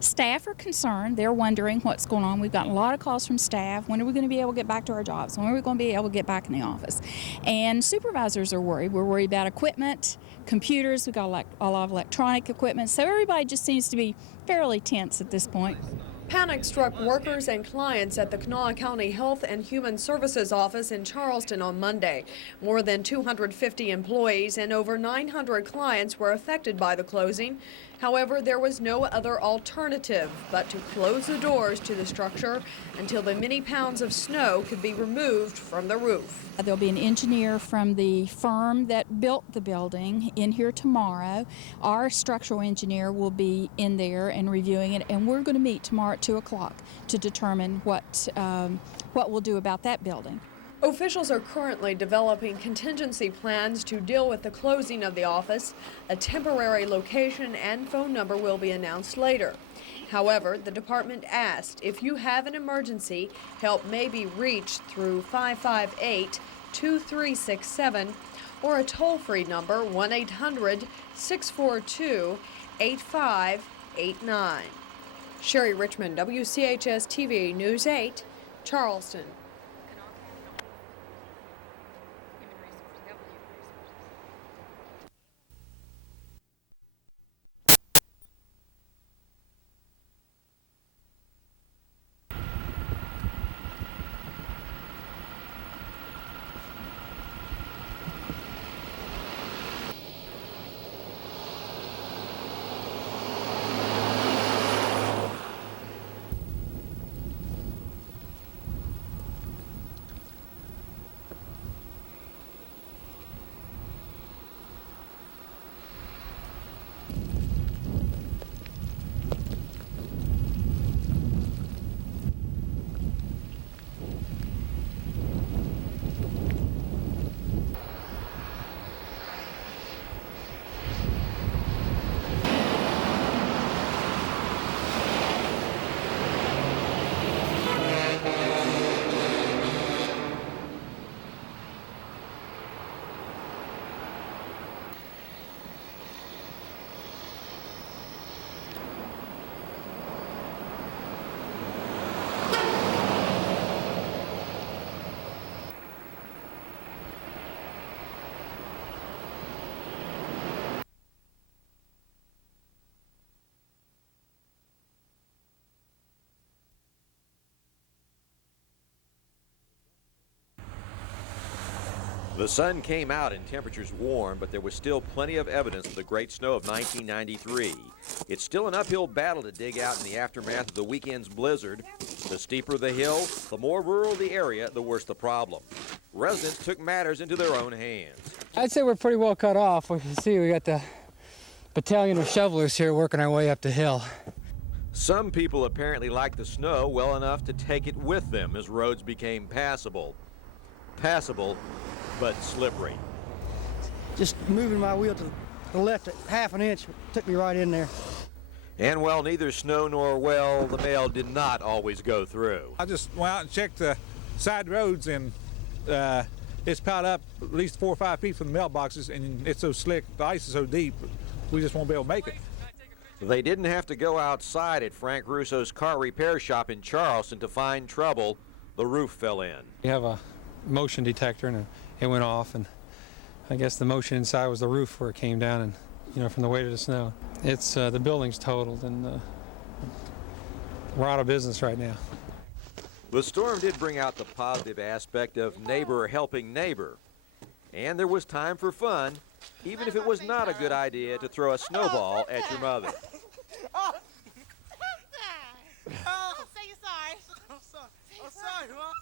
Staff are concerned. They're wondering what's going on. We've gotten a lot of calls from staff. When are we going to be able to get back to our jobs? When are we going to be able to get back in the office? And supervisors are worried. We're worried about equipment, computers. We've got a lot of electronic equipment. So everybody just seems to be fairly tense at this point. Panic struck workers and clients at the Kanawha County Health and Human Services office in Charleston on Monday. More than 250 employees and over 900 clients were affected by the closing. However, there was no other alternative but to close the doors to the structure until the many pounds of snow could be removed from the roof. There'll be an engineer from the firm that built the building in here tomorrow. Our structural engineer will be in there and reviewing it, and we're going to meet tomorrow at 2 o'clock to determine what we'll do about that building. Officials are currently developing contingency plans to deal with the closing of the office. A temporary location and phone number will be announced later. However, the department asked if you have an emergency, help may be reached through 558-2367 or a toll-free number 1-800-642-8589. Sherry Richmond, WCHS-TV News 8, Charleston. The sun came out and temperatures warmed, but there was still plenty of evidence of the great snow of 1993. It's still an uphill battle to dig out in the aftermath of the weekend's blizzard. The steeper the hill, the more rural the area, the worse the problem. Residents took matters into their own hands. I'd say we're pretty well cut off. We can see we got the battalion of shovelers here working our way up the hill. Some people apparently liked the snow well enough to take it with them as roads became passable. Passable, but slippery. Just moving my wheel to the left at half an inch took me right in there. And while neither snow nor well, the mail did not always go through. I just went out and checked the side roads, and it's piled up at least 4 or 5 feet from the mailboxes, and it's so slick, the ice is so deep, we just won't be able to make it. They didn't have to go outside at Frank Russo's car repair shop in Charleston to find trouble. The roof fell in. You have a motion detector, and it went off, and I guess the motion inside was the roof where it came down, and from the weight of the snow. It's the building's totaled, and we're out of business right now. The storm did bring out the positive aspect of neighbor helping neighbor, and there was time for fun, even if it was not a good idea to throw a snowball at your mother. Oh, say you're sorry. I'm sorry, Mom.